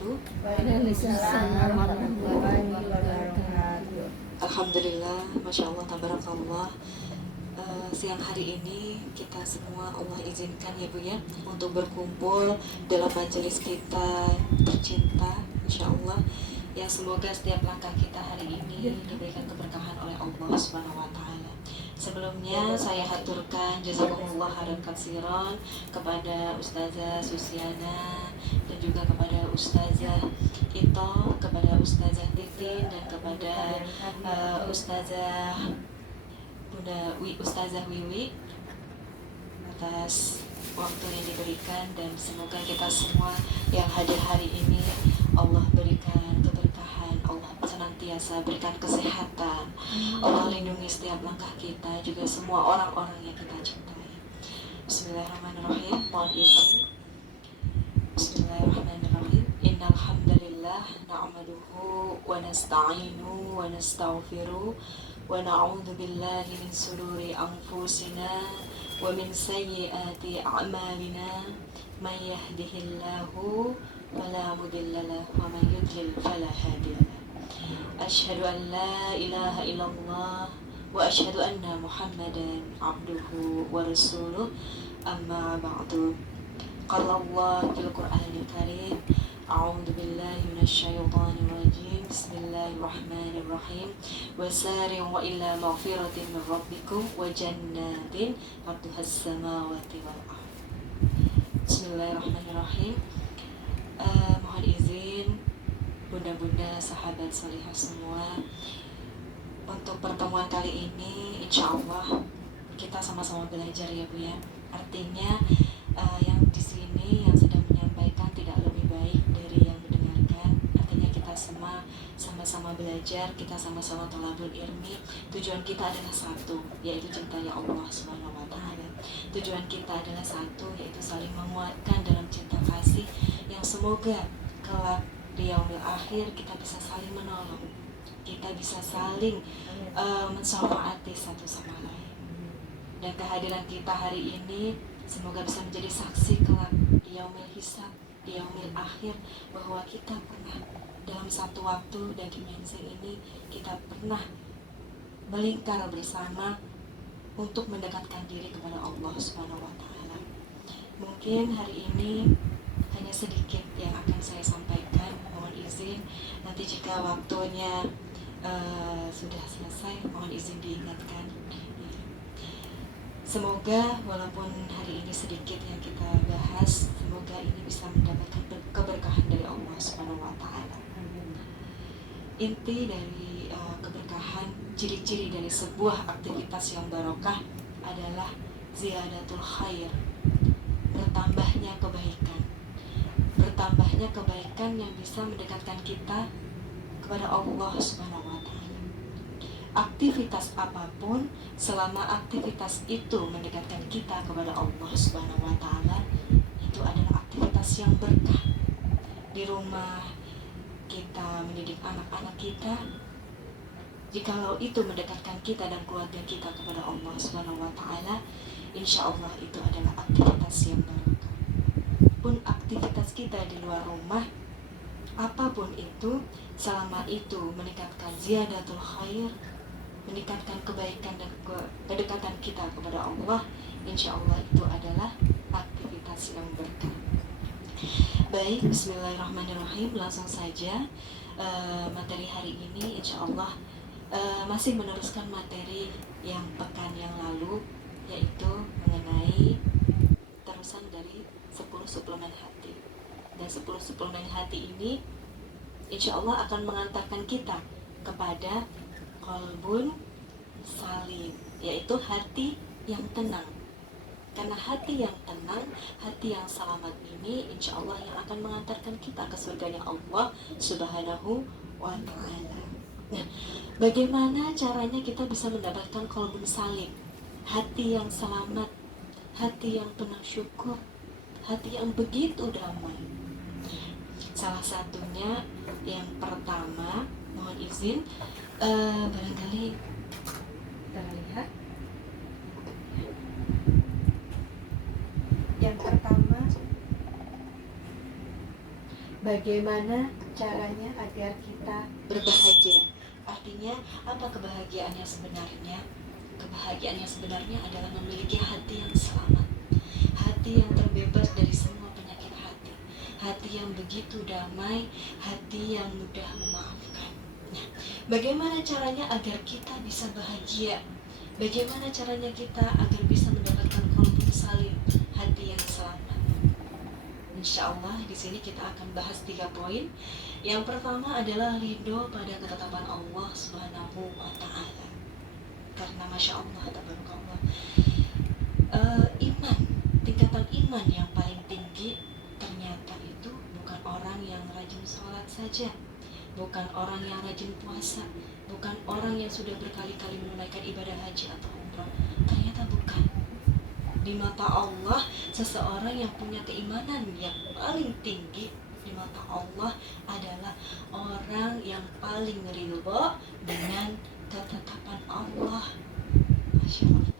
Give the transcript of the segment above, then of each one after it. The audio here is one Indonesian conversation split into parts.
wabarakatuh. Waalaikumsalam warahmatullahi wabarakatuh. Alhamdulillah, Masya Allah, tabarakallah. Siang hari ini kita semua Allah izinkan ya Bu ya untuk berkumpul dalam majelis kita tercinta, Insya Allah. Yang semoga setiap langkah kita hari ini diberikan keberkahan oleh Allah Subhanahu wa Ta'ala. Sebelumnya saya haturkan jazakumullah khairan katsiran kepada Ustazah Susiana dan juga kepada Ustazah Ito, kepada Ustazah Titin, dan kepada Ustazah Ustazah Wiwi atas waktu yang diberikan, dan semoga kita semua yang hadir hari ini Allah berikan keberkahan, Allah senantiasa berikan kesehatan, Allah lindungi setiap langkah kita, juga semua orang-orang yang kita cintai. Bismillahirrahmanirrahim. Mohon izin. Bismillahirrahmanirrahim. Innal hamdalillah na'maduhu wa nasta'inu wa nastaghfiruh wa na'udzu billahi min shururi anfusina wa min sayyiati a'malina may yahdihillahu fala mudilla lahu wa may yudlil fala hadiya lahu. Asyhadu an la ilaha illallah wa asyhadu anna Muhammadan abduhu wa rasuluh. Amma ba'du. Qala Allah fil Qur'anil Karim, a'udzu billahi minasyaitonir rajim. Bismillahirrahmanirrahim. Wasari'u ila maghfiratin min rabbikum wa jannatin 'arduhas samawati wal ardh. Bismillahirrahmanirrahim. Mohon izin bunda-bunda, sahabat salihah semua, untuk pertemuan kali ini insya Allah kita sama-sama belajar ya Bu ya. Artinya yang di sini yang sedang menyampaikan tidak lebih baik dari yang mendengarkan. Artinya kita semua sama-sama belajar, kita sama-sama thalabul ilmi. Tujuan kita adalah satu, yaitu cintanya Allah Subhanahu wa Ta'ala. Tujuan kita adalah satu, yaitu saling menguatkan dalam cinta kasih, yang semoga kelak di yaumil akhir kita bisa saling menolong, kita bisa saling mensafaati satu sama lain. Dan kehadiran kita hari ini semoga bisa menjadi saksi kelak di yaumil hisab, di yaumil akhir, bahwa kita pernah dalam satu waktu dan dimensi ini kita pernah melingkar bersama untuk mendekatkan diri kepada Allah Subhanahu wa Ta'ala. Mungkin hari ini hanya sedikit yang akan saya sampaikan. Mohon izin nanti jika waktunya sudah selesai, mohon izin diingatkan. Semoga walaupun hari ini sedikit yang kita bahas, semoga ini bisa mendapatkan keberkahan dari Allah Subhanahu wa Ta'ala. Inti dari keberkahan, ciri-ciri dari sebuah aktivitas yang barokah adalah ziyadatul khair, bertambahnya kebaikan. Bertambahnya kebaikan yang bisa mendekatkan kita kepada Allah Subhanahu wa Ta'ala. Aktivitas apapun, selama aktivitas itu mendekatkan kita kepada Allah Subhanahu wa Ta'ala, itu adalah aktivitas yang berkah. Di rumah kita mendidik anak-anak kita, jikalau itu mendekatkan kita dan keluarga kita kepada Allah Subhanahu wa Ta'ala, insya Allah itu adalah aktivitas yang berkah. Pun aktivitas kita di luar rumah, apapun itu, selama itu meningkatkan ziyadatul khair, meningkatkan kebaikan dan kedekatan kita kepada Allah, insya Allah itu adalah aktivitas yang berkah. Baik, bismillahirrahmanirrahim. Langsung saja materi hari ini insya Allah masih meneruskan materi yang pekan yang lalu, yaitu mengenai terusan dari 10 suplemen hati. Dan 10 suplemen hati ini insya Allah akan mengantarkan kita kepada qalbun salim, yaitu hati yang tenang. Karena hati yang tenang, hati yang selamat ini insya Allah yang akan mengantarkan kita ke surganya Allah Subhanahu wa Ta'ala. Nah, bagaimana caranya kita bisa mendapatkan qalbun salim, hati yang selamat, hati yang penuh syukur, hati yang begitu damai? Salah satunya yang pertama, mohon izin, barangkali kita lihat. Yang pertama, bagaimana caranya agar kita berbahagia. Artinya apa kebahagiaan yang sebenarnya? Kebahagiaan yang sebenarnya adalah memiliki hati yang selamat, hati yang terbebas dari semua penyakit hati, hati yang begitu damai, hati yang mudah memaafkan. Nah, bagaimana caranya agar kita bisa bahagia? Bagaimana caranya kita agar bisa mendapatkan qalbun salim, hati yang selamat? Insya Allah di sini kita akan bahas 3 poin. Yang pertama adalah ridho pada ketetapan Allah Subhanahu wa Ta'ala. Karena Masya Allah, tabarakallah, iman, tingkatan iman yang paling tinggi ternyata itu bukan orang yang rajin sholat saja, bukan orang yang rajin puasa, bukan orang yang sudah berkali-kali menunaikan ibadah haji atau umrah. Ternyata bukan. Di mata Allah, seseorang yang punya keimanan yang paling tinggi di mata Allah adalah orang yang paling ridho dengan ketetapan Allah. Masya Allah.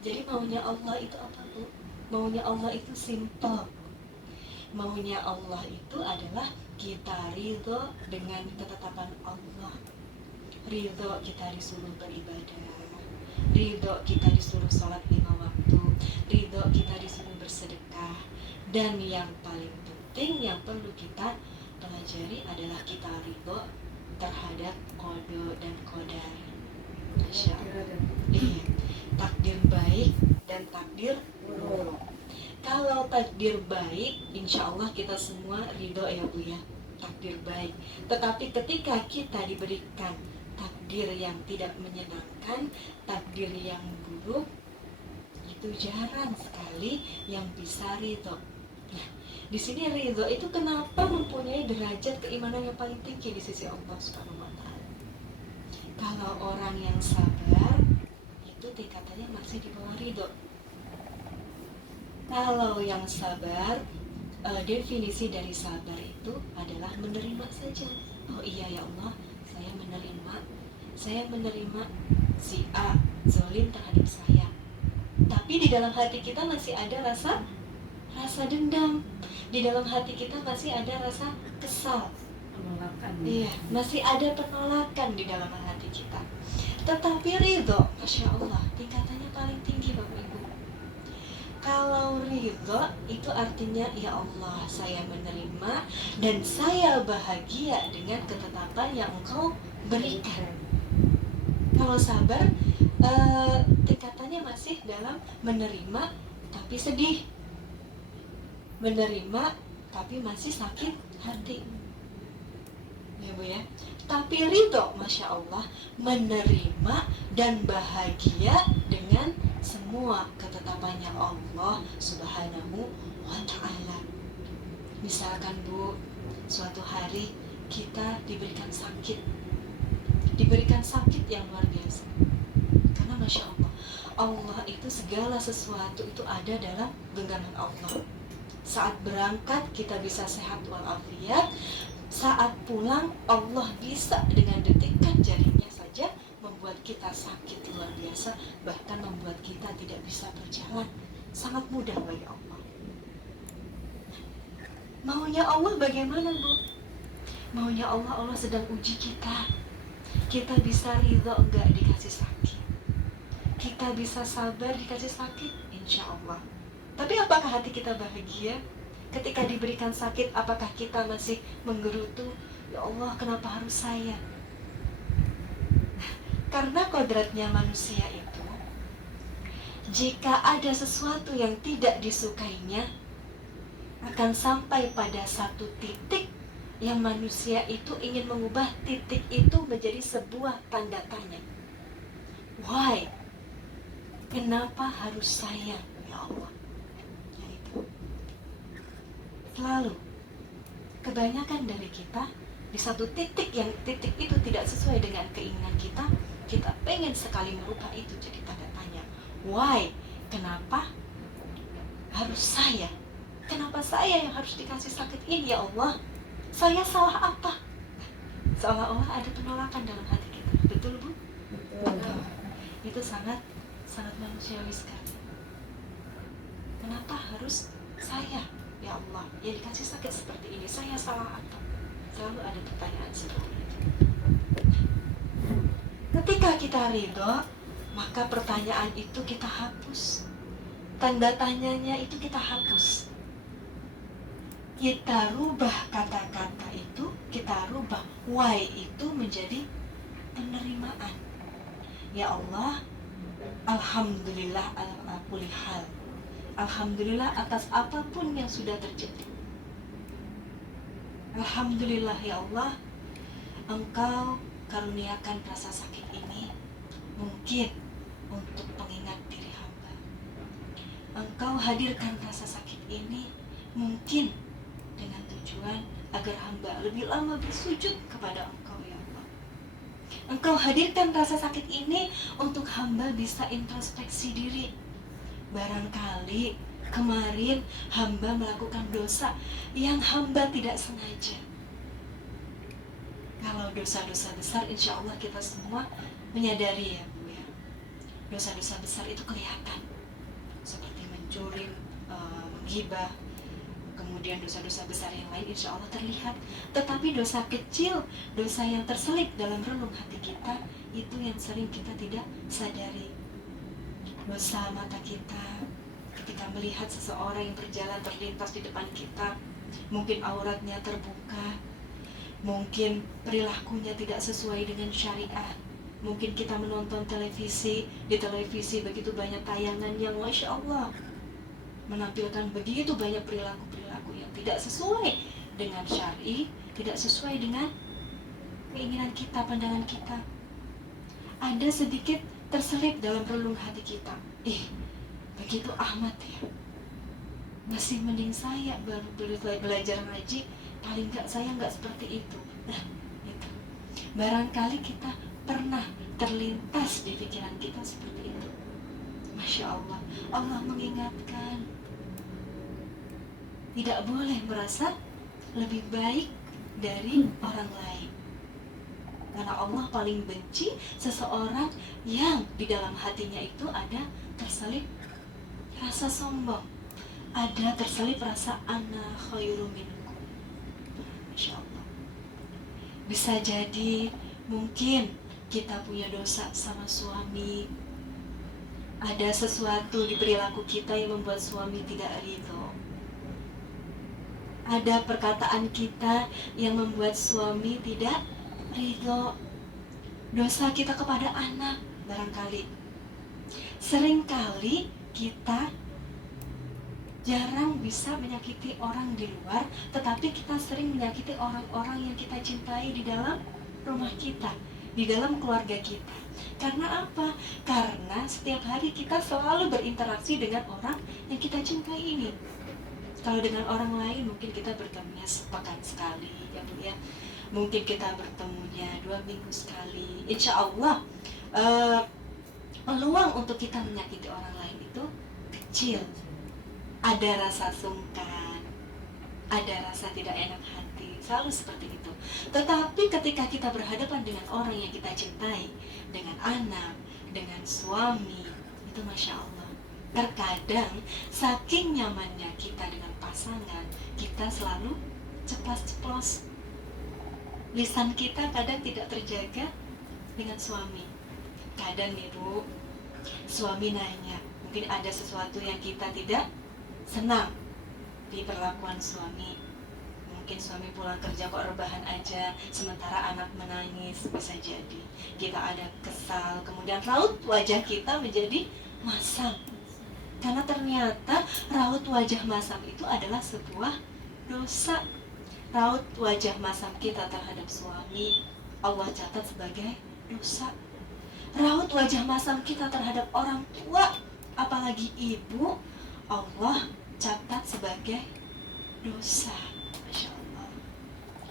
Jadi maunya Allah itu apa, Bu? Maunya Allah itu simple. Maunya Allah itu adalah kita ridho dengan ketetapan Allah. Ridho kita disuruh beribadah, ridho kita disuruh sholat 5 waktu, ridho kita disuruh bersedekah, dan yang paling penting yang perlu kita pelajari adalah kita ridho terhadap qada dan qadar. Masya Allah. Iya, takdir baik dan takdir buruk. Kalau takdir baik, insya Allah kita semua ridho ya Bu ya, takdir baik. Tetapi ketika kita diberikan takdir yang tidak menyenangkan, takdir yang buruk, itu jarang sekali yang bisa ridho. Nah, di sini ridho itu kenapa mempunyai derajat keimanan yang paling tinggi di sisi Allah Subhanahu wa Ta'ala. Kalau orang yang sabar, itu tingkatannya masih di bawah ridho. Kalau yang sabar, definisi dari sabar itu adalah menerima saja. Oh iya ya Allah, saya menerima si A zalim terhadap saya. Tapi di dalam hati kita masih ada rasa dendam. Di dalam hati kita masih ada rasa kesal. penolakan? Iya, masih ada penolakan di dalam hati kita. Tetapi ridho, Masya Allah, tingkatannya paling tinggi Bapak Ibu. Kalau ridho itu artinya ya Allah, saya menerima dan saya bahagia dengan ketetapan yang Engkau berikan. Kalau sabar, tingkatannya masih dalam menerima tapi sedih, menerima tapi masih sakit hati, ya Bu ya. Tapi ridho, Masya Allah, menerima dan bahagia dengan semua ketetapannya Allah Subhanahu wa Ta'ala. Misalkan Bu, suatu hari kita diberikan sakit yang luar biasa. Karena Masya Allah, Allah itu segala sesuatu itu ada dalam genggaman Allah. Saat berangkat kita bisa sehat walafiat, saat pulang Allah bisa dengan detikan jarinya saja membuat kita sakit luar biasa, bahkan membuat kita tidak bisa berjalan. Sangat mudah bagi Allah. Maunya Allah bagaimana Bu? Maunya Allah sedang uji kita. Kita bisa ridho enggak dikasih sakit, kita bisa sabar dikasih sakit, insya Allah. Tapi apakah hati kita bahagia? Ketika diberikan sakit, apakah kita masih menggerutu, ya Allah kenapa harus saya? Karena kodratnya manusia itu, jika ada sesuatu yang tidak disukainya, akan sampai pada satu titik yang manusia itu ingin mengubah titik itu menjadi sebuah tanda tanya. Why? Kenapa harus saya, ya Allah? Yaitu selalu kebanyakan dari kita di satu titik yang titik itu tidak sesuai dengan keinginan kita, kita pengen sekali merubah itu jadi tanda tanya. Why? Kenapa harus saya? Kenapa saya yang harus dikasih sakit ini, ya Allah? Saya salah apa? Seolah-olah ada penolakan dalam hati kita. Betul Bu? Betul. Itu sangat manusiawi sekali. Kenapa harus saya? Ya Allah, yang dikasih sakit seperti ini, saya salah apa? Selalu ada pertanyaan seperti itu. Ketika kita ridho, maka pertanyaan itu kita hapus, tanda tanyanya itu kita hapus. Kita rubah kata-kata itu, kita rubah why itu menjadi penerimaan. Ya Allah, alhamdulillah ala kulli hal. Alhamdulillah atas apapun yang sudah terjadi. Alhamdulillah ya Allah, Engkau karuniakan rasa sakit ini mungkin untuk pengingat diri hamba. Engkau hadirkan rasa sakit ini mungkin dengan tujuan agar hamba lebih lama bersujud kepada Engkau ya Allah. Engkau hadirkan rasa sakit ini untuk hamba bisa introspeksi diri. Barangkali kemarin hamba melakukan dosa yang hamba tidak sengaja. Kalau dosa-dosa besar, insya Allah kita semua menyadari ya Bu ya. Dosa-dosa besar itu kelihatan, seperti mencuri, menggibah, kemudian dosa-dosa besar yang lain insya Allah terlihat. Tetapi dosa kecil, dosa yang terselip dalam relung hati kita, itu yang sering kita tidak sadari. Dosa mata kita ketika melihat seseorang yang berjalan terlintas di depan kita, mungkin auratnya terbuka, mungkin perilakunya tidak sesuai dengan syariah, mungkin kita menonton televisi, di televisi begitu banyak tayangan yang Masya Allah menampilkan begitu banyak perilaku-perilaku yang tidak sesuai dengan syar'i, tidak sesuai dengan keinginan kita, pandangan kita. Ada sedikit terselip dalam relung hati kita, begitu amat ya, masih mending saya baru belajar ngaji, paling nggak saya nggak seperti itu. Nah, itu barangkali kita pernah terlintas di pikiran kita seperti itu. Masya Allah, Allah mengingatkan tidak boleh merasa lebih baik dari orang lain. Karena Allah paling benci seseorang yang di dalam hatinya itu ada terselip rasa sombong, ada terselip rasa ana khairu minkum. Masya Allah. Bisa jadi mungkin kita punya dosa sama suami, ada sesuatu di perilaku kita yang membuat suami tidak ridho, ada perkataan kita yang membuat suami tidak ridho, dosa kita kepada anak barangkali. Seringkali kita jarang bisa menyakiti orang di luar, tetapi kita sering menyakiti orang-orang yang kita cintai di dalam rumah kita, di dalam keluarga kita. Karena apa? Karena setiap hari kita selalu berinteraksi dengan orang yang kita cintai ini. Kalau dengan orang lain mungkin kita bertemunya sepekan sekali ya Bu ya, mungkin kita bertemunya 2 minggu sekali. Insya Allah peluang untuk kita menyakiti orang lain itu kecil. Ada rasa sungkan, ada rasa tidak enak hati, selalu seperti itu. Tetapi ketika kita berhadapan dengan orang yang kita cintai, dengan anak, dengan suami, itu Masya Allah, terkadang saking nyamannya kita dengan pasangan, kita selalu ceplas-ceplos. Lisan kita kadang tidak terjaga dengan suami. Kadang nih Bu, suami nanya, mungkin ada sesuatu yang kita tidak senang di perlakuan suami. Mungkin suami pulang kerja kok rebahan aja, sementara anak menangis, bisa jadi kita ada kesal, kemudian raut wajah kita menjadi masam. Karena ternyata raut wajah masam itu adalah sebuah dosa. Raut wajah masam kita terhadap suami Allah catat sebagai dosa. Raut wajah masam kita terhadap orang tua, apalagi ibu, Allah catat sebagai dosa. Masya Allah.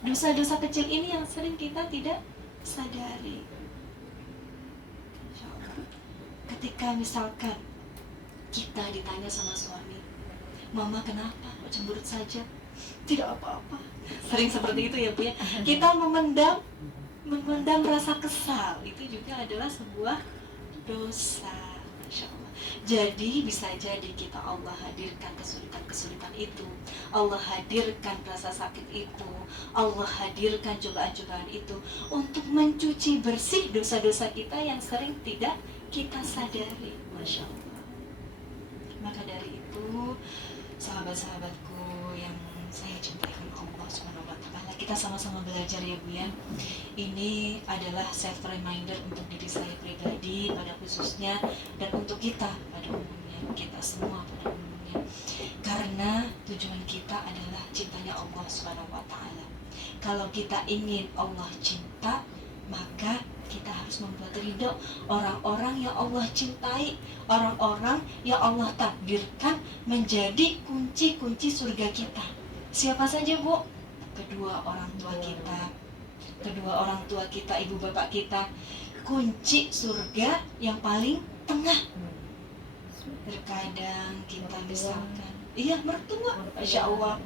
Dosa-dosa kecil ini yang sering kita tidak sadari. Masya Allah. Ketika misalkan kita ditanya sama suami, "Mama kenapa? Kok cemberut saja?" "Tidak apa-apa." Sering seperti itu ya Bu ya. Kita memendam rasa kesal, itu juga adalah sebuah dosa. Masya Allah. Jadi bisa jadi kita Allah hadirkan kesulitan-kesulitan itu, Allah hadirkan rasa sakit itu, Allah hadirkan cobaan-cobaan itu untuk mencuci bersih dosa-dosa kita yang sering tidak kita sadari. Masya Allah. Maka dari itu, sahabat-sahabatku yang saya cintai Allah Subhanahu wa Ta'ala, kita sama-sama belajar ya Bu ya. Ini adalah self reminder untuk diri saya pribadi pada khususnya, dan untuk kita pada umumnya, kita semua pada umumnya. Karena tujuan kita adalah cintanya Allah Subhanahu wa Ta'ala. Kalau kita ingin Allah cinta, maka kita harus membuat ridho orang-orang yang Allah cintai, orang-orang yang Allah takdirkan menjadi kunci-kunci surga kita. Siapa saja Bu? Kedua orang tua kita, ibu bapak kita, kunci surga yang paling tengah. Terkadang kita misalkan, iya mertua, Masya Allah,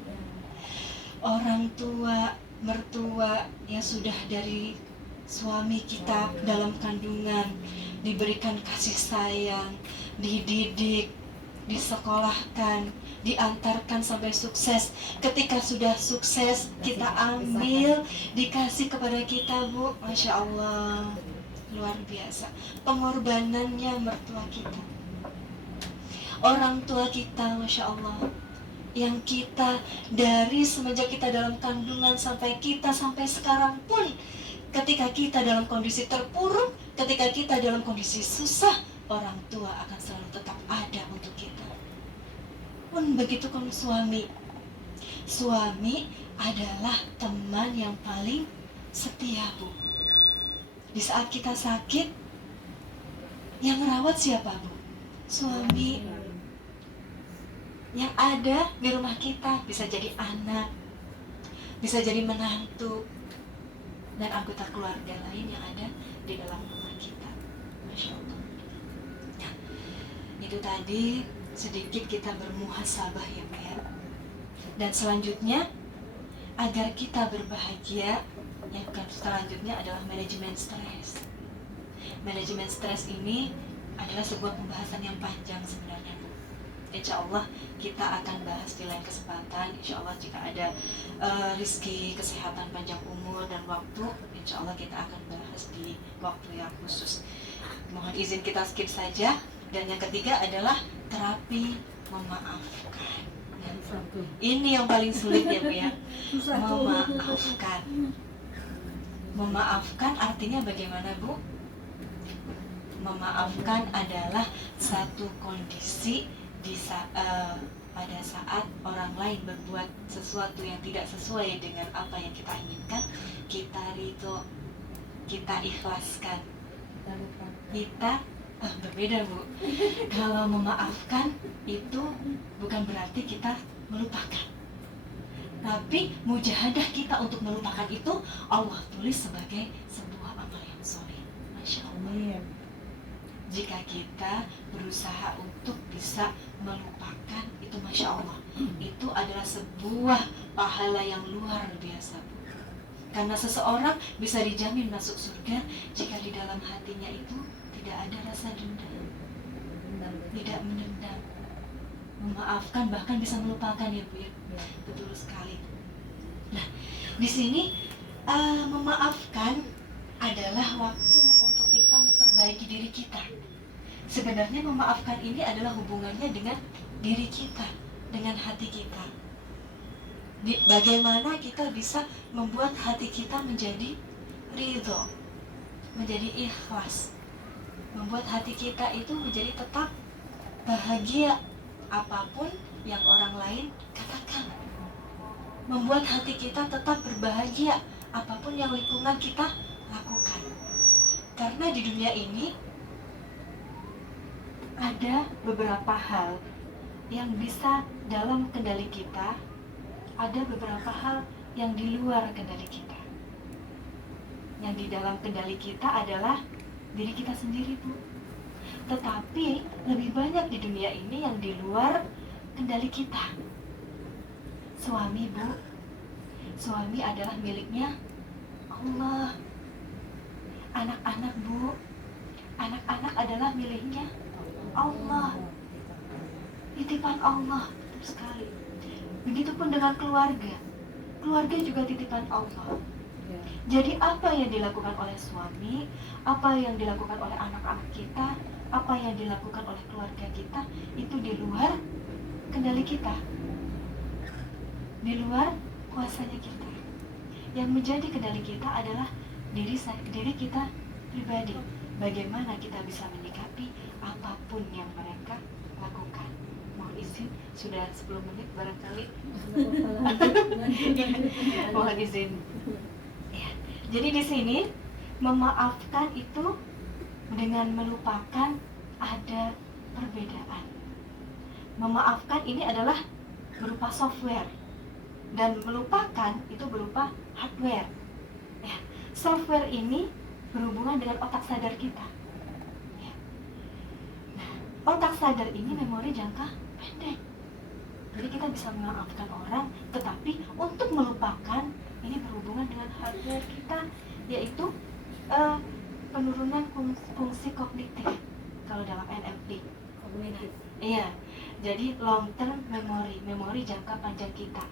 orang tua, mertua yang sudah dari suami kita dalam kandungan, diberikan kasih sayang, dididik, disekolahkan, diantarkan sampai sukses. Ketika sudah sukses, kita ambil, dikasih kepada kita Bu. Masya Allah, luar biasa pengorbanannya mertua kita, orang tua kita. Masya Allah, yang kita dari semenjak kita dalam kandungan sampai kita sampai sekarang pun, ketika kita dalam kondisi terpuruk, ketika kita dalam kondisi susah, orang tua akan selalu tetap ada untuk kita. Pun begitu kalau suami adalah teman yang paling setia Bu. Di saat kita sakit, yang merawat siapa Bu? Suami. Yang ada di rumah kita bisa jadi anak, bisa jadi menantu, dan anggota keluarga lain yang ada di dalam rumah kita. Masya Allah. Nah, itu tadi sedikit kita bermuhasabah ya Bu ya. Dan selanjutnya, agar kita berbahagia, yang selanjutnya adalah manajemen stres. Manajemen stres ini adalah sebuah pembahasan yang panjang sebenarnya Bu. Insya Allah kita akan bahas di lain kesempatan. Insya Allah jika ada rezeki, kesehatan, panjang umur, dan waktu, insya Allah kita akan bahas di waktu yang khusus. Mohon izin kita skip saja. Dan yang ketiga adalah terapi memaafkan. Ini yang paling sulit ya Bu ya. Memaafkan. Memaafkan artinya bagaimana Bu? Memaafkan adalah satu kondisi pada saat orang lain berbuat sesuatu yang tidak sesuai dengan apa yang kita inginkan, kita ridho, kita ikhlaskan, kita berbeda Bu. Kalau memaafkan itu bukan berarti kita melupakan, tapi mujahadah kita untuk melupakan itu Allah tulis sebagai sebuah amal yang soleh. Masya Allah. Jika kita berusaha untuk bisa melupakan itu, Masya Allah, itu adalah sebuah pahala yang luar biasa Bu. Karena seseorang bisa dijamin masuk surga jika di dalam hatinya itu tidak ada rasa dendam, tidak menendam, memaafkan, bahkan bisa melupakan ya Bu ya. Betul sekali. Nah, di sini memaafkan adalah waktu untuk kita memperbaiki diri kita. Sebenarnya memaafkan ini adalah hubungannya dengan diri kita, dengan hati kita. Bagaimana kita bisa membuat hati kita menjadi ridho, menjadi ikhlas, membuat hati kita itu menjadi tetap bahagia apapun yang orang lain katakan, membuat hati kita tetap berbahagia apapun yang lingkungan kita lakukan. Karena di dunia ini ada beberapa hal yang bisa dalam kendali kita, ada beberapa hal yang di luar kendali kita. Yang di dalam kendali kita adalah diri kita sendiri Bu. Tetapi lebih banyak di dunia ini yang di luar kendali kita. Suami Bu, suami adalah miliknya Allah. Anak-anak Bu, anak-anak adalah miliknya Allah. titipan Allah, betul sekali. Begitupun dengan keluarga. Keluarga juga titipan Allah. Ya. Jadi apa yang dilakukan oleh suami, apa yang dilakukan oleh anak-anak kita, apa yang dilakukan oleh keluarga kita, itu di luar kendali kita, di luar kuasanya kita. Yang menjadi kendali kita adalah diri kita pribadi. Bagaimana kita bisa menyikapi apapun yang mereka lakukan. Mohon izin, sudah 10 menit barangkali. Mohon izin. Ya. Jadi di sini memaafkan itu dengan melupakan ada perbedaan. Memaafkan ini adalah berupa software dan melupakan itu berupa hardware. Ya. Software ini berhubungan dengan otak sadar kita. Ya. Nah, otak sadar ini memori jangka pendek. Jadi kita bisa memaafkan orang, tetapi untuk melupakan ini berhubungan dengan hardware kita, yaitu penurunan fungsi kognitif kalau dalam NLP. Kognitif. Iya, jadi long term memory, memori jangka panjang kita,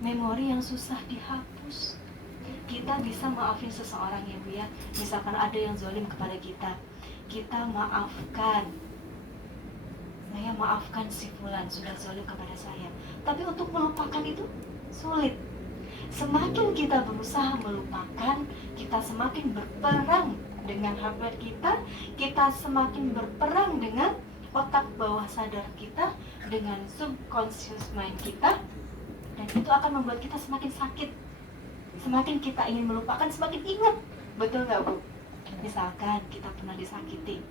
memori yang susah dihapus. Kita bisa maafin seseorang ya Bu ya. Misalkan ada yang zalim kepada kita, kita maafkan. Saya maafkan si fulan sudah zalim kepada saya. Tapi untuk melupakan itu sulit. Semakin kita berusaha melupakan, kita semakin berperang dengan hardware kita semakin berperang dengan otak bawah sadar kita, dengan subconscious mind kita, dan itu akan membuat kita semakin sakit. Semakin kita ingin melupakan, semakin ingat. Betul nggak Bu? Misalkan kita pernah disakiti,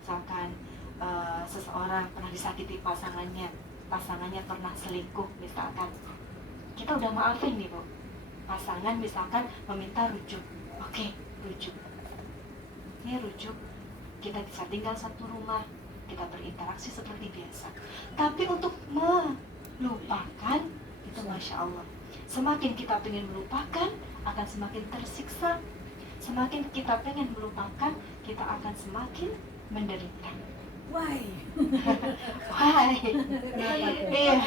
misalkan seseorang pernah disakiti pasangannya pernah selingkuh misalkan, kita udah maafin nih Bu, pasangan misalkan meminta rujuk, oke, rujuk, ini rujuk, kita bisa tinggal satu rumah, kita berinteraksi seperti biasa. Tapi untuk melupakan itu Masya Allah, semakin kita pengen melupakan akan semakin tersiksa. Semakin kita pengen melupakan, kita akan semakin menderita. Why? Why? Kenapa tuh? Iya.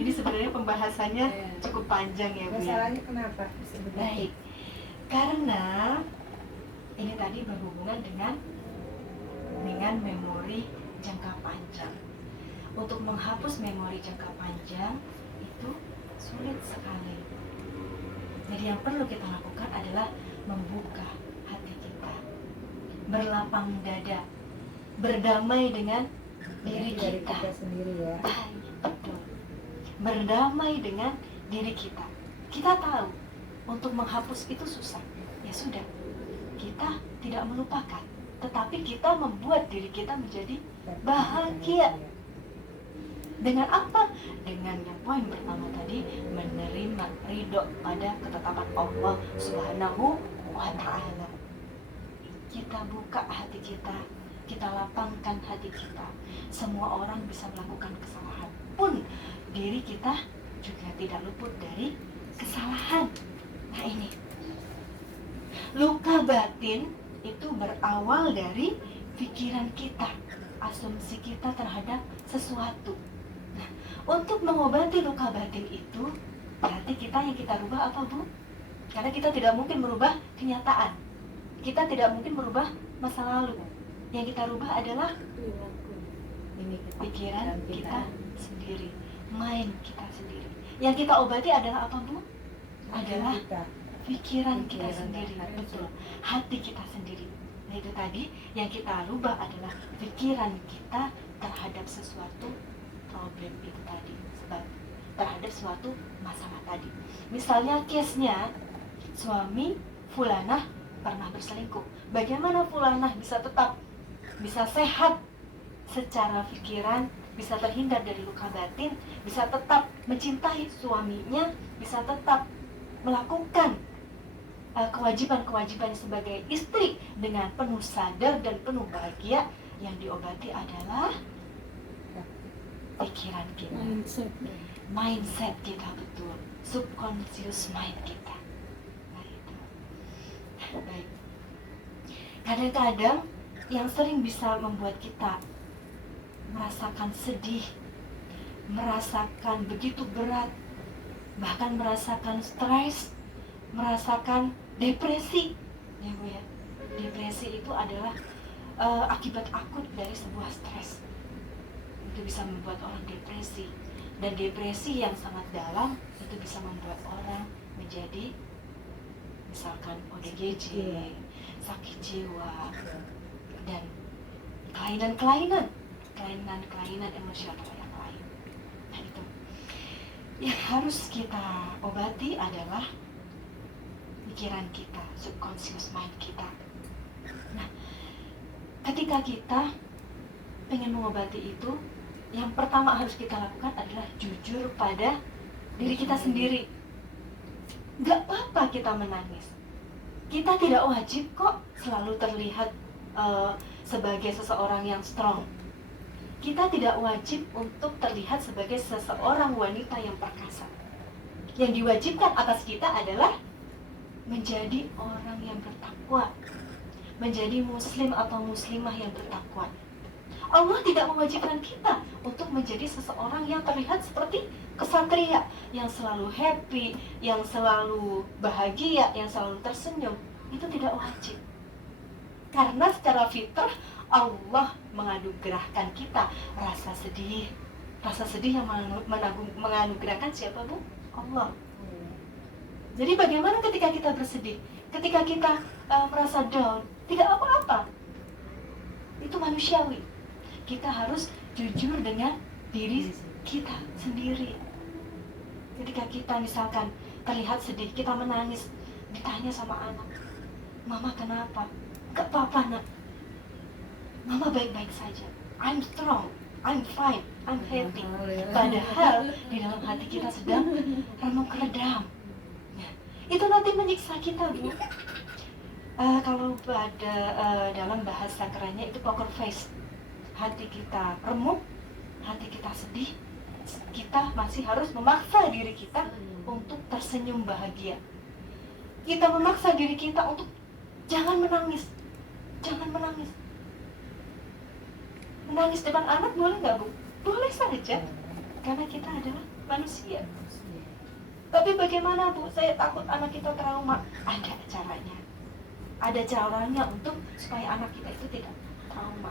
Jadi sebenarnya pembahasannya Iya. cukup panjang ya Bu ya. Masalahnya kenapa? Baik. Karena ini tadi berhubungan dengan memori jangka panjang. Untuk menghapus memori jangka panjang itu sulit sekali. Jadi yang perlu kita lakukan adalah membuka hati kita, berlapang dada, berdamai dengan diri Dari kita. kita sendiri ya. Betul. Berdamai dengan diri kita. Kita tahu untuk menghapus itu susah. Ya sudah, kita tidak melupakan, tetapi kita membuat diri kita menjadi bahagia. Dengan apa? Dengan yang poin pertama tadi, menerima ridho pada ketetapan Allah Subhanahu wa Ta'ala. Kita buka hati kita lapangkan hati kita. Semua orang bisa melakukan kesalahan, pun diri kita juga tidak luput dari kesalahan. Nah ini, luka batin itu berawal dari pikiran kita, asumsi kita terhadap sesuatu. Nah, untuk mengobati luka batin itu, berarti yang kita rubah apa Bu? Karena kita tidak mungkin merubah kenyataan, kita tidak mungkin merubah masa lalu. Yang kita rubah adalah ini pikiran kita sendiri, mind kita sendiri. Yang kita obati adalah apa Bu? Adalah pikiran kita sendiri, betul, hati kita sendiri. Nah itu tadi, yang kita rubah adalah pikiran kita terhadap sesuatu problem itu tadi, sebab terhadap suatu masalah tadi. Misalnya case-nya, suami fulanah pernah berselingkuh. Bagaimana fulanah bisa sehat secara pikiran, bisa terhindar dari luka batin, bisa tetap mencintai suaminya, bisa tetap melakukan kewajiban-kewajiban sebagai istri dengan penuh sadar dan penuh bahagia. Yang diobati adalah pikiran kita, mindset kita, betul, subconscious mind kita. Nah itu. Baik. Kadang-kadang yang sering bisa membuat kita merasakan sedih, merasakan begitu berat, bahkan merasakan stres, merasakan depresi, ya Bu ya. Depresi itu adalah akibat akut dari sebuah stres. Itu bisa membuat orang depresi, dan depresi yang sangat dalam itu bisa membuat orang menjadi misalkan ODGJ, sakit jiwa, dan kelainan emosional yang lain. Nah itu yang harus kita obati adalah pikiran kita, subconscious mind kita. Nah, ketika kita pengen mengobati itu, yang pertama harus kita lakukan adalah jujur pada diri kita sendiri. Gak apa-apa kita menangis. Kita tidak wajib kok selalu terlihat sebagai seseorang yang strong. Kita tidak wajib untuk terlihat sebagai seseorang wanita yang perkasa. Yang diwajibkan atas kita adalah menjadi orang yang bertakwa, menjadi muslim atau muslimah yang bertakwa. Allah tidak mewajibkan kita untuk menjadi seseorang yang terlihat seperti kesatria, yang selalu happy, yang selalu bahagia, yang selalu tersenyum. Itu tidak wajib. Karena secara fitrah Allah menganugerahkan kita rasa sedih. Rasa sedih yang menganugerahkan siapa Bu? Allah. Jadi bagaimana ketika kita bersedih? Ketika kita merasa down, tidak apa-apa. Itu manusiawi. Kita harus jujur dengan diri kita sendiri. Ketika kita misalkan terlihat sedih, kita menangis, ditanya sama anak, "Mama kenapa?" "Gak apa-apa nak, Mama baik-baik saja. I'm strong, I'm fine, I'm happy." Padahal di dalam hati kita sedang remuk redam. Itu nanti menyiksa kita Bu. Kalau pada dalam bahasa kerennya itu poker face. Hati kita remuk, hati kita sedih, kita masih harus memaksa diri kita untuk tersenyum bahagia. Kita memaksa diri kita untuk jangan menangis. Jangan menangis. Menangis depan anak boleh nggak Bu? Boleh saja, karena kita adalah manusia. Tapi bagaimana Bu? Saya takut anak kita trauma. Ada caranya. Ada caranya untuk supaya anak kita itu tidak trauma.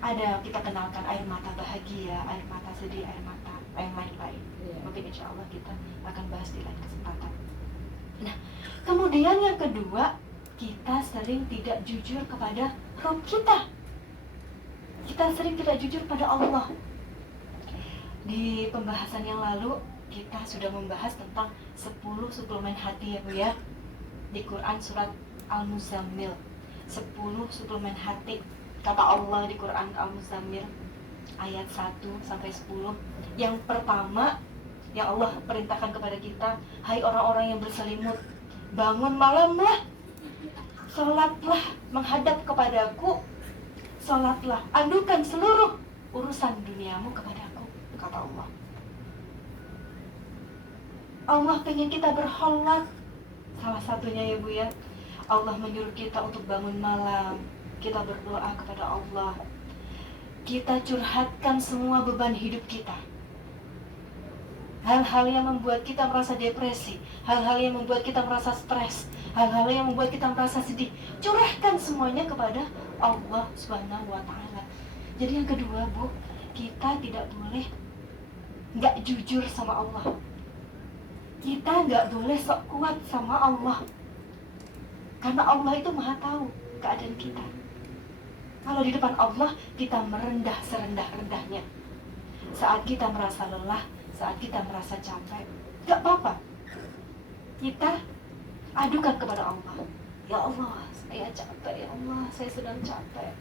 Ada, kita kenalkan air mata bahagia, air mata sedih, air mata yang lain-lain. Mungkin insya Allah kita akan bahas di lain kesempatan. Nah, kemudian yang kedua, kita sering tidak jujur kepada Rabb kita. Kita sering tidak jujur pada Allah. Di pembahasan yang lalu kita sudah membahas tentang 10 suplemen hati ya Bu ya. Di Quran surat Al-Muzammil, 10 suplemen hati. Kata Allah di Quran Al-Muzammil ayat 1-10. Yang pertama yang Allah perintahkan kepada kita, hai orang-orang yang berselimut, bangun malamlah, sholatlah menghadap kepadaku, sholatlah, adukan seluruh urusan duniamu kepadaku, kata Allah. Allah pengen kita berkholat. Salah satunya ya Bu ya, Allah menyuruh kita untuk bangun malam, kita berdoa kepada Allah, kita curhatkan semua beban hidup kita, hal-hal yang membuat kita merasa depresi, hal-hal yang membuat kita merasa stres, hal-hal yang membuat kita merasa sedih, curahkan semuanya kepada Allah Subhanahu wa Ta'ala. Jadi yang kedua Bu, kita tidak boleh nggak jujur sama Allah. Kita nggak boleh sok kuat sama Allah, karena Allah itu maha tahu keadaan kita. Kalau di depan Allah kita merendah serendah-rendahnya. Saat kita merasa lelah, saat kita merasa capek, gak apa-apa, kita adukan kepada Allah. Ya Allah, saya capek. Ya Allah, saya sedang capek.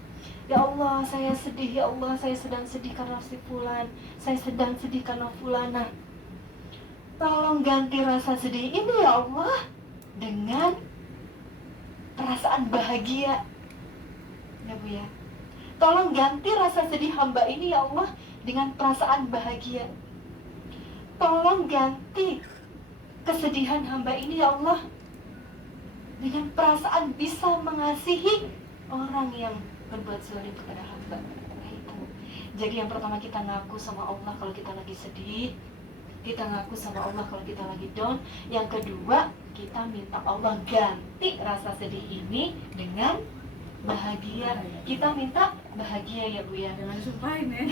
Ya Allah, saya sedih. Ya Allah, saya sedang sedih karena si fulan. Saya sedang sedih karena fulana. Tolong ganti rasa sedih ini ya Allah dengan perasaan bahagia. Ya Bu ya, tolong ganti rasa sedih hamba ini ya Allah dengan perasaan bahagia. Tolong ganti kesedihan hamba ini ya Allah dengan perasaan bisa mengasihi orang yang berbuat zalim kepada hamba. Nah itu. Jadi yang pertama kita ngaku sama Allah kalau kita lagi sedih, kita ngaku sama Allah kalau kita lagi down. Yang kedua, kita minta Allah ganti rasa sedih ini dengan bahagia. Kita minta bahagia ya Bu ya. Jangan sumpahin ya.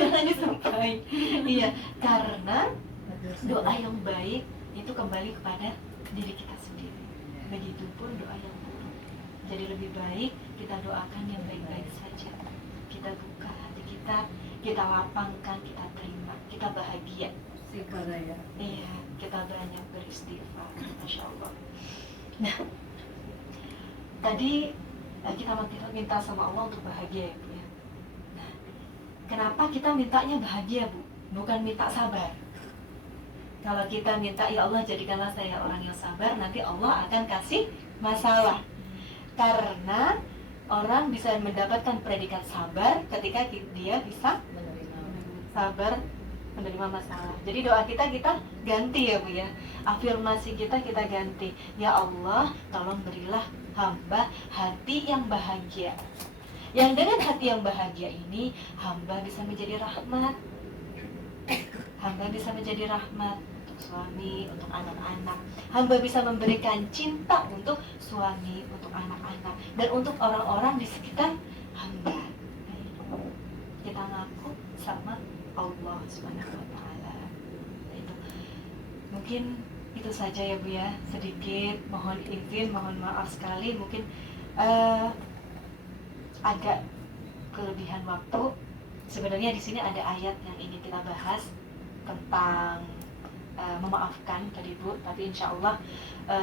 Jangan disumpahin. Iya, karena doa yang baik itu kembali kepada diri kita sendiri. Begitupun doa yang buruk. Jadi lebih baik kita doakan yang baik-baik saja. Kita buka hati kita lapangkan, kita terima, kita bahagia. Ya. Iya, kita banyak beristighfar, Masya Allah. Nah, tadi kita minta sama Allah untuk bahagia ya Bu ya. Nah, kenapa kita mintanya bahagia Bu? Bukan minta sabar. Kalau kita minta, ya Allah jadikanlah saya orang yang sabar, nanti Allah akan kasih masalah. Karena orang bisa mendapatkan predikat sabar ketika dia bisa sabar menerima masalah. Jadi doa kita ganti ya Bu ya. Afirmasi kita ganti. Ya Allah, tolong berilah hamba hati yang bahagia. Yang dengan hati yang bahagia ini, hamba bisa menjadi rahmat. Hamba bisa menjadi rahmat untuk suami, untuk anak-anak. Hamba bisa memberikan cinta untuk suami, untuk anak-anak, dan untuk orang-orang di sekitar hamba. Kita ngaku sama Allah Subhanahu wa Ta'ala. Itu mungkin itu saja ya Bu ya, sedikit mohon izin, mohon maaf sekali mungkin agak kelebihan waktu. Sebenarnya di sini ada ayat yang ingin kita bahas tentang memaafkan tadi Bu, tapi insya Allah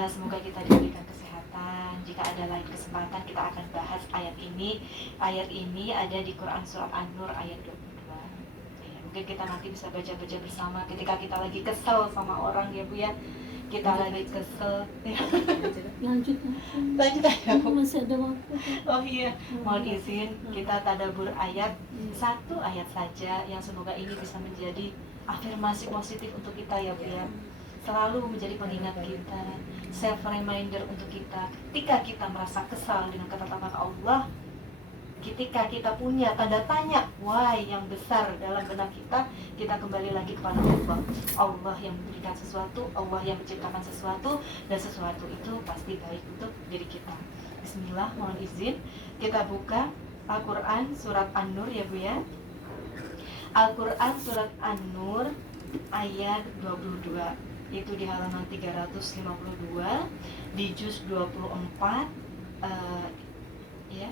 semoga kita diberikan kesehatan. Jika ada lain kesempatan kita akan bahas ayat ini. Ayat ini ada di Quran Surat An-Nur ayat 22. Mungkin kita nanti bisa baca-baca bersama ketika kita lagi kesel sama orang ya Bu ya. Kita lagi kesel ya. Lanjut aja Bu. masih ada waktu. Oh iya, mohon izin kita tadabur ayat, satu ayat saja yang semoga ini bisa menjadi afirmasi positif untuk kita ya Bu ya. Selalu menjadi pengingat kita, self reminder untuk kita ketika kita merasa kesal dengan ketetapan Allah, ketika kita punya tanda tanya why yang besar dalam benak kita kembali lagi kepada Allah. Allah yang memberikan sesuatu, Allah yang menciptakan sesuatu, dan sesuatu itu pasti baik untuk diri kita. Bismillah, mohon izin kita buka Al-Quran Surat An-Nur ya Bu ya. Al-Quran Surat An-Nur ayat 22, itu di halaman 352 di juz 24 ya,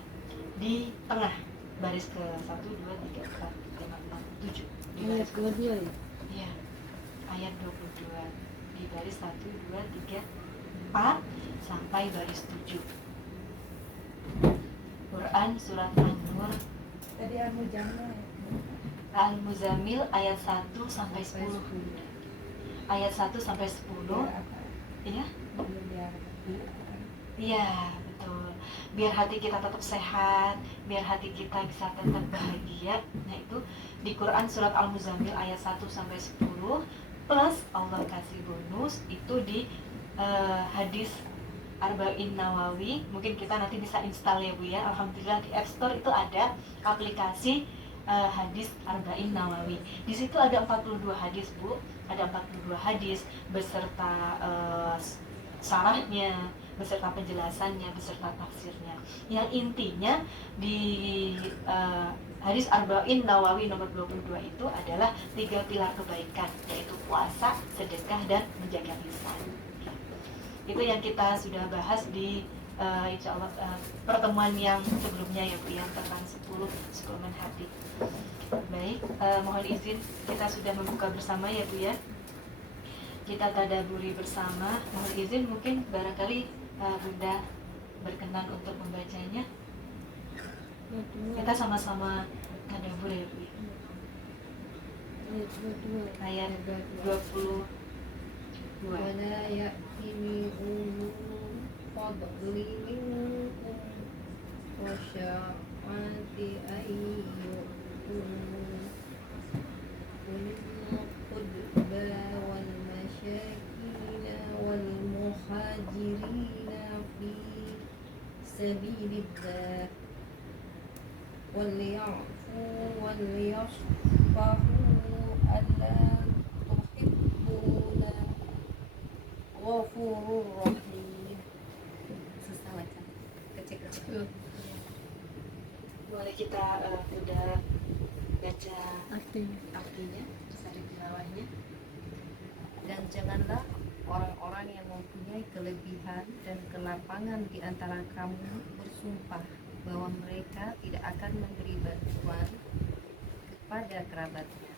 di tengah baris ke 1, 2, 3, 4, 5, 6, 7 di baris Ayat 22 ya? Iya, ayat 22 di baris 1, 2, 3, 4 sampai baris 7. Quran Surat An-Nur Tadi aku jamu Al-Muzammil ayat 1 sampai 10. Ayat 1 sampai 10. Iya? Iya, betul. Biar hati kita tetap sehat, biar hati kita bisa tetap bahagia. Nah, itu di Quran Surat Al-Muzammil ayat 1 sampai 10, plus Allah kasih bonus itu di hadis Arba'in Nawawi. Mungkin kita nanti bisa install ya Bu ya. Alhamdulillah di App Store itu ada aplikasi hadis Arba'in Nawawi. Di situ ada 42 hadis Bu, ada 42 hadis beserta sarahnya, beserta penjelasannya, beserta tafsirnya. Yang intinya di hadis Arba'in Nawawi nomor 22 itu adalah 3 pilar kebaikan, yaitu puasa, sedekah, dan menjaga lisan. Itu yang kita sudah bahas di insya Allah pertemuan yang sebelumnya ya Bu, yang tentang 10 suplemen hati. Baik, mohon izin kita sudah membuka bersama ya Bu ya. Kita tadaburi bersama. Mohon izin mungkin barangkali Bunda berkenan untuk membacanya. Kita sama-sama tadabur ya Bu. Ayat 22. Wala ya'tini ulul fadli minkum wa sya'ati ayyukum qudba wal masyakina wal muhajirina fi sabilillah wal ya'fu وليصفحوا ألا تحبون غفور رحيم. Susah baca, kecil-kecil. Boleh kita udah baca Artinya. artinya, terus ada tilawahnya. Dan janganlah orang-orang yang mempunyai kelebihan dan kelapangan di antara kamu bersumpah bahwa mereka tidak akan memberi bantuan kepada kerabatnya,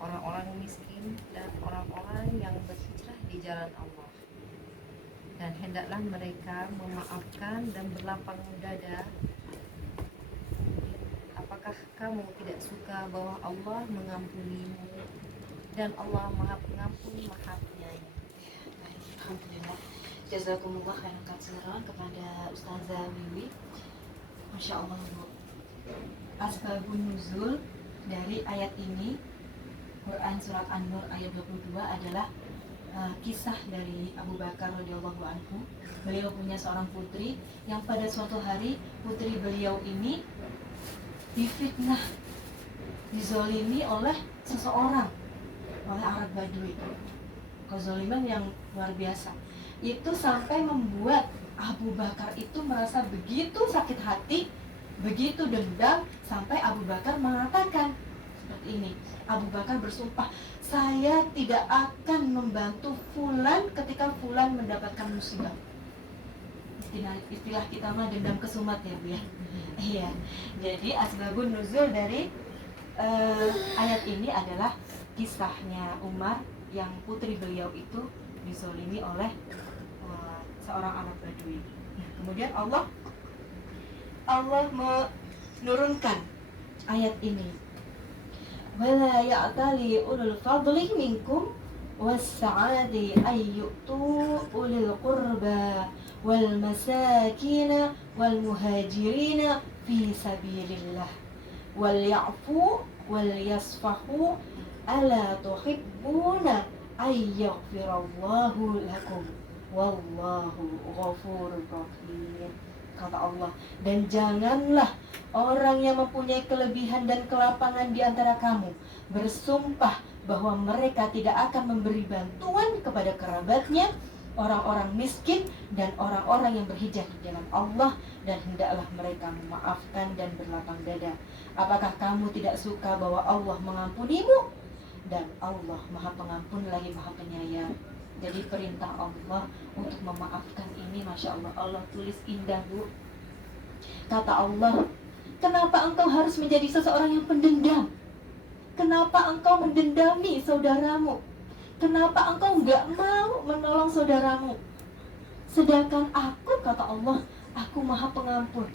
orang-orang miskin dan orang-orang yang berhijrah di jalan Allah. Dan hendaklah mereka memaafkan dan berlapang dada. Apakah kamu tidak suka bahwa Allah mengampunimu dan Allah Maha Pengampun Maha Penyayang? Baik, alhamdulillah. Jazakumullah khairan katsiran kepada Ustazah Wiwi. Masya Allah, Bu. Asbabun nuzul dari ayat ini, Quran surat An-Nur ayat 22 adalah kisah dari Abu Bakar radhiyallahu anhu. Beliau punya seorang putri yang pada suatu hari putri beliau ini difitnah, dizolimi oleh seseorang, oleh Arab Badui. Kezoliman yang luar biasa. Itu sampai membuat Abu Bakar itu merasa begitu sakit hati, begitu dendam, sampai Abu Bakar mengatakan seperti ini. Abu Bakar bersumpah, saya tidak akan membantu fulan ketika fulan mendapatkan musibah. Istilah kita mah dendam kesumat ya, Bu ya. Iya. Jadi asbabun nuzul dari ayat ini adalah kisahnya Umar yang putri beliau itu dizolimi oleh seorang anak Badui. Kemudian Allah menurunkan ayat ini. Wala ya'tali ulul fadli minkum was-sa'ati ay yu'tu ulil qurba wal masakin wal muhajirin fi sabilillah wal ya'fu wal yasfahu ala tuhibbuna ay yaghfirallahu lakum wallahu ghafurur rahim. Kata Allah, dan janganlah orang yang mempunyai kelebihan dan kelapangan di antara kamu bersumpah bahwa mereka tidak akan memberi bantuan kepada kerabatnya, orang-orang miskin dan orang-orang yang berhijrah di jalan Allah, dan hendaklah mereka memaafkan dan berlapang dada. Apakah kamu tidak suka bahwa Allah mengampunimu? Dan Allah Maha Pengampun lagi Maha Penyayang. Jadi perintah Allah untuk memaafkan ini, Masya Allah, Allah tulis indah, Bu. Kata Allah, kenapa engkau harus menjadi seseorang yang pendendam? Kenapa engkau mendendami saudaramu? Kenapa engkau nggak mau menolong saudaramu? Sedangkan aku, kata Allah, aku Maha Pengampun.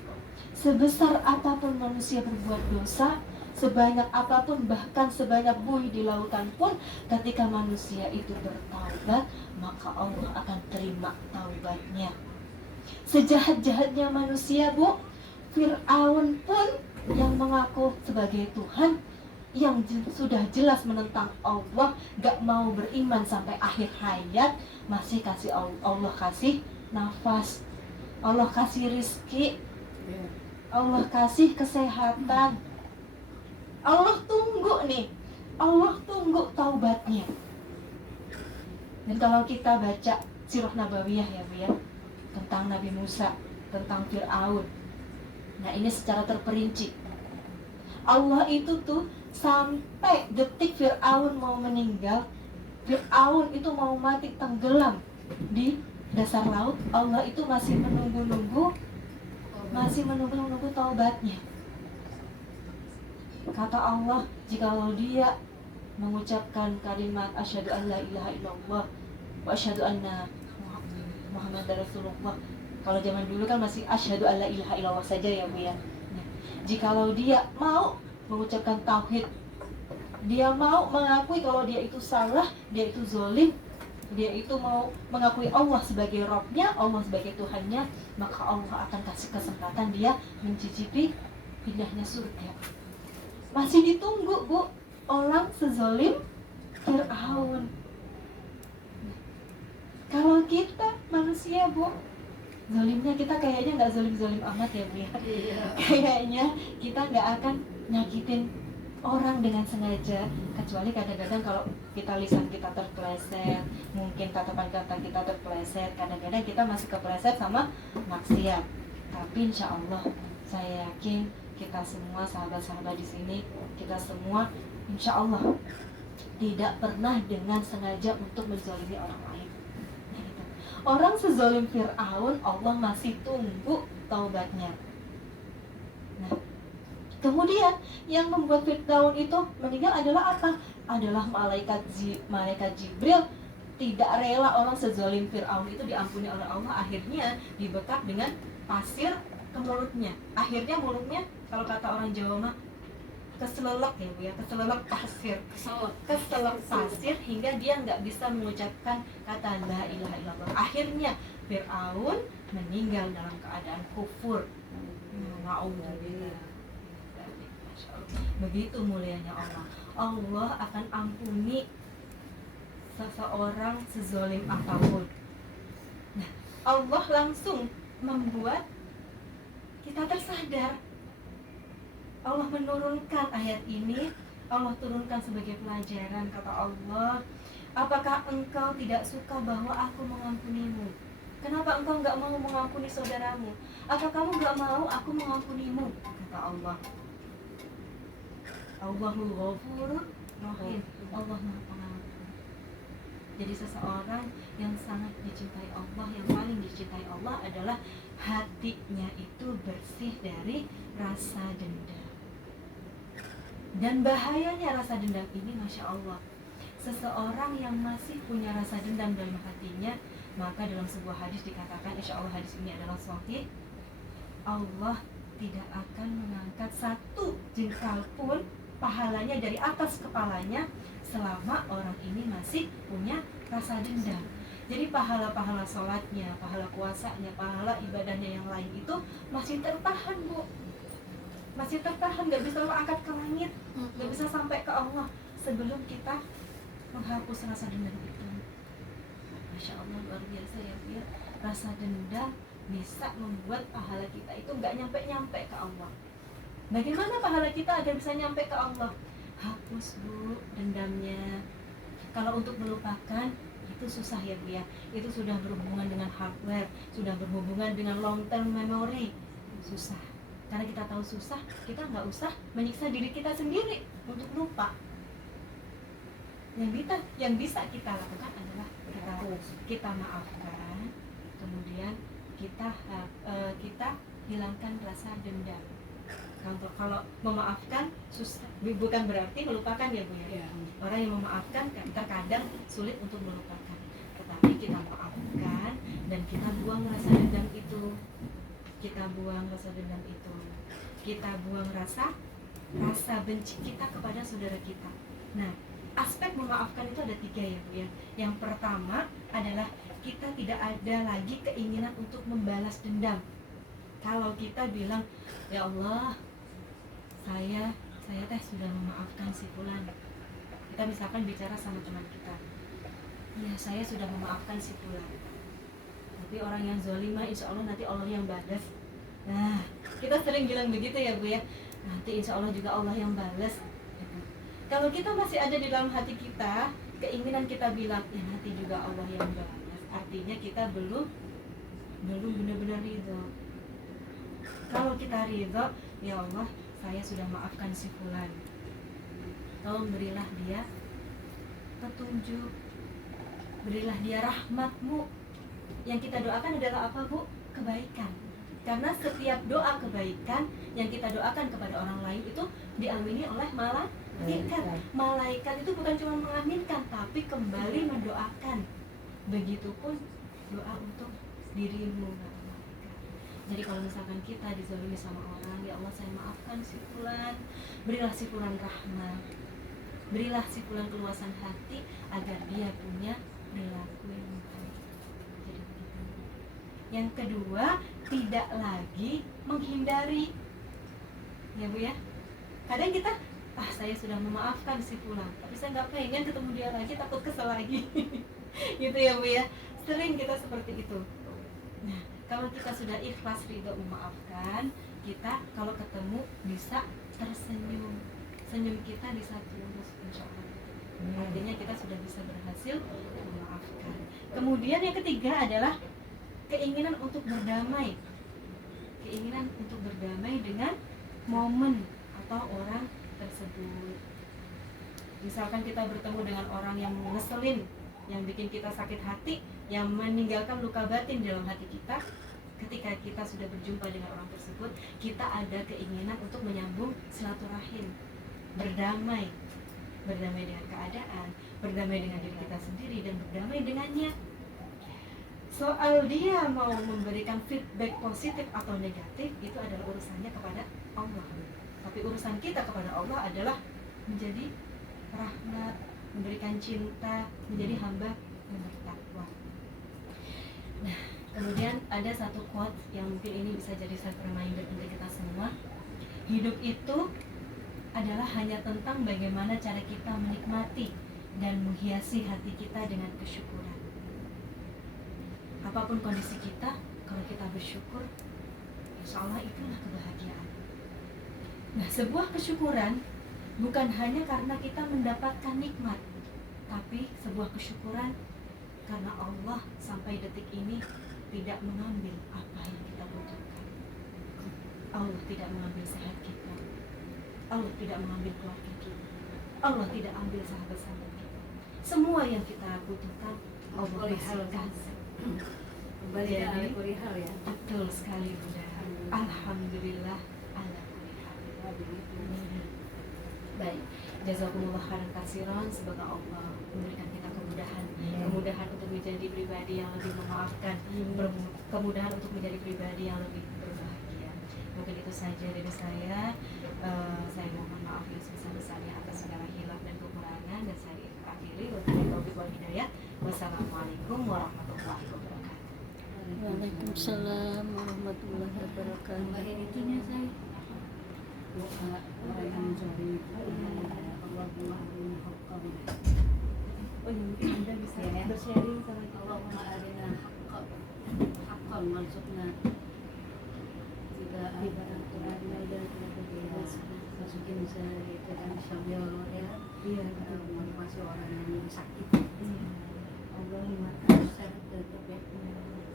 Sebesar apapun manusia berbuat dosa, sebanyak apapun, bahkan sebanyak buih di lautan pun, ketika manusia itu bertaubat, maka Allah akan terima taubatnya. Sejahat-jahatnya manusia, Bu, Fir'aun pun yang mengaku sebagai Tuhan, yang sudah jelas menentang Allah, gak mau beriman sampai akhir hayat, masih kasih Allah kasih nafas, Allah kasih rizki, Allah kasih kesehatan. Allah tunggu nih, Allah tunggu taubatnya. Dan kalau kita baca sirah nabawiyah ya, Bu ya, tentang Nabi Musa, tentang Fir'aun, nah ini secara terperinci. Allah itu tuh sampai detik Fir'aun mau meninggal, Fir'aun itu mau mati tenggelam di dasar laut, Allah itu masih menunggu-nunggu taubatnya. Kata Allah, jikalau dia mengucapkan kalimat asyhadu an la ilaha illallah wa asyhadu anna Muhammadar Rasulullah. Kalau zaman dulu kan masih asyhadu an la ilaha illallah saja ya, Bu ya. Jikalau dia mau mengucapkan tauhid, dia mau mengakui kalau dia itu salah, dia itu zalim, dia itu mau mengakui Allah sebagai Rabbnya, Allah sebagai Tuhannya, maka Allah akan kasih kesempatan dia mencicipi indahnya surga. Masih ditunggu, Bu, orang sezalim Fir'aun. Kalau kita manusia, Bu, zolimnya kita kayaknya nggak zolim-zolim amat ya Bu ya. Iya. Kayaknya kita nggak akan nyakitin orang dengan sengaja, kecuali kadang-kadang kalau kita lisan kita terpeleset, mungkin tatapan kata kita terpeleset, kadang-kadang kita masih kepleset sama maksiat. Tapi insya Allah saya yakin kita semua sahabat-sahabat di sini, kita semua insya Allah tidak pernah dengan sengaja untuk menzalimi orang lain. Nah, gitu. Orang sezalim Fir'aun, Allah masih tunggu taubatnya. Nah, kemudian yang membuat Fir'aun itu meninggal adalah apa? Adalah malaikat Jibril tidak rela orang sezalim Fir'aun itu diampuni oleh Allah. Akhirnya dibekap dengan pasir ke mulutnya. Akhirnya mulutnya, kalau kata orang Jawa mah, keselelek ya Bu ya, keselelek pasir, keselelek pasir hingga dia nggak bisa mengucapkan kata la ilaha illallah. Akhirnya Fir'aun meninggal dalam keadaan kufur. Na'udzubillah. Begitu mulianya Allah. Allah akan ampuni seseorang sezolim apapun. Nah, Allah langsung membuat kita tersadar. Allah menurunkan ayat ini, Allah turunkan sebagai pelajaran. Kata Allah, apakah engkau tidak suka bahwa aku mengampunimu? Kenapa engkau nggak mau mengampuni saudaramu? Apa kamu nggak mau aku mengampunimu? Kata Allah. Allahul Ghafurur Rahim. Allah Maha Pengampun. Jadi seseorang yang sangat dicintai Allah, yang paling dicintai Allah adalah hatinya itu bersih dari rasa dendam. Dan bahayanya rasa dendam ini, Masya Allah, seseorang yang masih punya rasa dendam dalam hatinya, maka dalam sebuah hadis dikatakan, insya Allah hadis ini adalah sahih, Allah tidak akan mengangkat satu jengkal pun pahalanya dari atas kepalanya selama orang ini masih punya rasa dendam. Jadi pahala-pahala sholatnya, pahala puasanya, pahala ibadahnya yang lain itu masih tertahan Bu, masih tertahan, nggak bisa angkat ke langit, nggak bisa sampai ke Allah sebelum kita menghapus rasa dendam itu. Masya Allah, luar biasa ya Bu. Rasa dendam bisa membuat pahala kita itu nggak nyampe-nyampe ke Allah. Bagaimana pahala kita agar bisa nyampe ke Allah? Hapus Bu dendamnya. Kalau untuk melupakan itu susah ya Bu ya. Itu sudah berhubungan dengan hardware, sudah berhubungan dengan long term memory. Susah. Karena kita tahu susah, kita nggak usah menyiksa diri kita sendiri untuk lupa. Yang bisa kita lakukan adalah kita maafkan, kemudian kita hilangkan rasa dendam. Kalau memaafkan susah, bukan berarti melupakan ya Bu ya. Orang yang memaafkan terkadang sulit untuk melupakan, tetapi kita maafkan dan kita buang rasa dendam itu. Kita buang rasa dendam itu. Kita buang rasa benci kita kepada saudara kita. Nah, aspek memaafkan itu ada 3 ya Bu ya. Yang pertama adalah kita tidak ada lagi keinginan untuk membalas dendam. Kalau kita bilang, ya Allah, saya teh sudah memaafkan si fulan. Kita misalkan bicara sama teman kita, ya saya sudah memaafkan si fulan, tapi orang yang zolimah insya Allah nanti Allah yang balas. Nah, kita sering bilang begitu ya Bu ya, nanti insya Allah juga Allah yang balas. Kalau kita masih ada di dalam hati kita keinginan kita bilang, ya nanti juga Allah yang balas, artinya kita belum benar-benar ridho. Kalau kita ridho, ya Allah, saya sudah maafkan si fulan, tolong berilah dia petunjuk, berilah dia rahmat-Mu. Yang kita doakan adalah apa Bu? Kebaikan. Karena setiap doa kebaikan yang kita doakan kepada orang lain itu diamini oleh malaikat. Malaikat itu bukan cuma mengaminkan, tapi kembali mendoakan. Begitupun doa untuk dirimu. Jadi kalau misalkan kita dizalimi sama orang, ya Allah saya maafkan si fulan, berilah si fulan rahmat, berilah si fulan keluasan hati agar dia punya perilaku yang baik. Jadi begitu. Yang kedua, tidak lagi menghindari, ya Bu ya. Kadang kita, saya sudah memaafkan si fulan, tapi saya nggak pengen ketemu dia lagi, takut kesel lagi. Gitu ya Bu ya. Sering kita seperti itu. Nah, kalau kita sudah ikhlas ridho memaafkan, kita kalau ketemu bisa tersenyum. Senyum kita bisa tulus, insya Allah. Artinya kita sudah bisa berhasil memaafkan. Kemudian yang ketiga adalah keinginan untuk berdamai. Keinginan untuk berdamai dengan momen atau orang tersebut. Misalkan kita bertemu dengan orang yang ngeselin, yang bikin kita sakit hati, yang meninggalkan luka batin dalam hati kita. Ketika kita sudah berjumpa dengan orang tersebut, kita ada keinginan untuk menyambung silaturahim, berdamai dengan keadaan, berdamai dengan diri kita sendiri, dan berdamai dengannya. Soal dia mau memberikan feedback positif atau negatif, itu adalah urusannya kepada Allah. Tapi urusan kita kepada Allah adalah menjadi rahmat, memberikan cinta, menjadi hamba yang bertakwa. Nah, kemudian ada satu quote yang mungkin ini bisa jadi self reminder untuk kita semua. Hidup itu adalah hanya tentang bagaimana cara kita menikmati dan menghiasi hati kita dengan kesyukuran. Apapun kondisi kita, kalau kita bersyukur, insya Allah itulah kebahagiaan. Nah, sebuah kesyukuran bukan hanya karena kita mendapatkan nikmat, tapi sebuah kesyukuran karena Allah sampai detik ini tidak mengambil apa yang kita butuhkan. Allah tidak mengambil sehat kita, Allah tidak mengambil keluarga kita, Allah tidak ambil sahabat-sahabat kita. Semua yang kita butuhkan Allah berikan. Kembali ke ala kulli hal ya. Betul sekali Bunda. Alhamdulillah ala kulli hal. Baik, jazakumullah khairan katsiran. Semoga Allah memberikan kita kemudahan untuk menjadi pribadi yang lebih memaafkan, kemudahan untuk menjadi pribadi yang lebih berbahagia. Mungkin itu saja dari saya. Saya mohon maaf yang sebesar-besarnya atas segala hilaf dan kekurangan, dan saya akhiri wabillahi taufiq wal hidayah. Wassalamualaikum warahmatullahi wabarakatuh. Waalaikumsalam warahmatullahi wabarakatuh. Tambahin itunya saya. Doa orang yang zalim. Allahumma arina haqqan. Oh, mungkin Anda bisa Ya. bersharing sama kita. Allahumma arina haqqan warzuqna tidak arina dan masukin saya ke dalam syamil ya. Iya, Motivasi orang yang sakit. Allahumma Sehat tetap ya.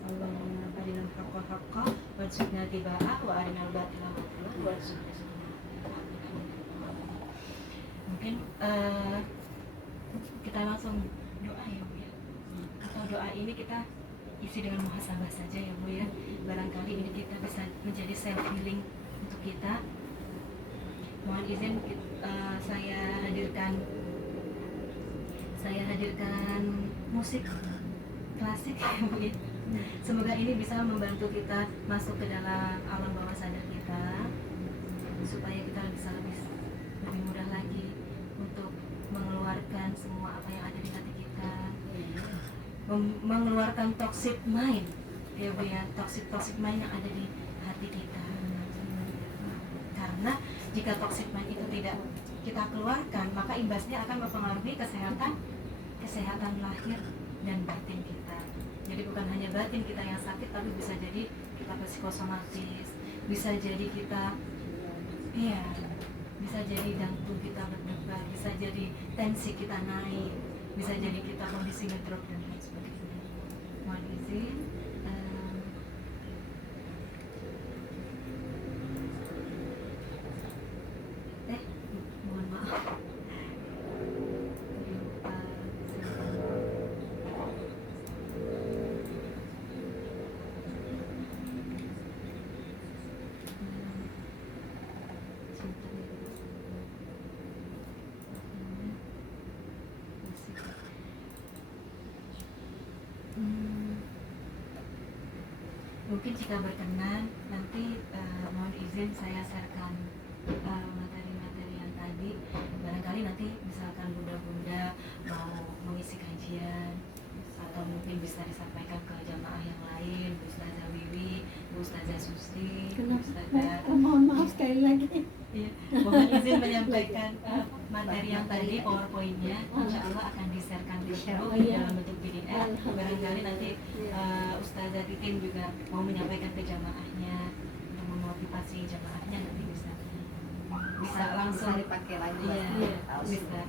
Allahumma arinal haqqa haqqa warzuqna tiba'ah wa arinal batila batila warzuqna ijtinabah. Mungkin kita langsung doa ya Bu ya. Atau doa ini kita isi dengan muhasabah saja ya Bu ya. Barangkali ini kita bisa menjadi self healing untuk kita. Mohon izin saya hadirkan musik klasik ya Bu ya. Semoga ini bisa membantu kita masuk ke dalam alam bawah sadar kita, supaya kita bisa lebih mudah lagi untuk mengeluarkan semua apa yang ada di hati kita, mengeluarkan toxic mind ya Bu ya, toxic mind yang ada di hati kita. Karena jika toxic mind itu tidak kita keluarkan, maka imbasnya akan mempengaruhi kesehatan lahir dan batin kita. Jadi bukan hanya batin kita yang sakit, tapi bisa jadi kita psikosomatis, bisa jadi kita bisa jadi jantung kita berdebar, bisa jadi tensi kita naik, bisa jadi kita kondisi ngedrop dan lain sebagainya. Mohon izin. Mohon maaf. Mungkin jika berkenan nanti mohon izin saya sharekan materi-materi yang tadi. Barangkali nanti misalkan bunda-bunda mau mengisi kajian, atau mungkin bisa disampaikan ke jamaah yang lain, Bu Ustazah Wiwi, Bu Ustazah Susti, Bu Ustazah. Mohon maaf sekali lagi. Iya, mohon izin menyampaikan materi yang tadi PowerPoint-nya insya Allah akan di-sharekan ke grup iya. dalam bentuk PDF. Barangkali nanti Ustazah Titin juga mau menyampaikan ke jamaahnya untuk memotivasi jamaahnya, nanti bisa langsung dipakai lagi. iya, bisa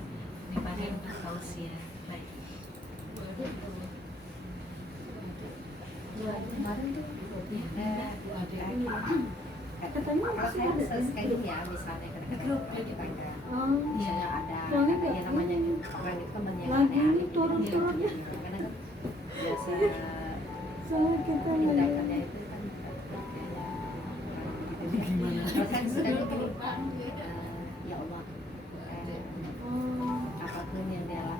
dipakai untuk tausiah. Baik. Kemarin tuh kalau saya kayak gini ya, misalnya kadang-kadang kita nggak misalnya ada ya namanya orang itu kan banyak aneh-aneh kadang-kadang biasa tindakannya itu kan gimana? Kalau saya suka gitu, ya Allah,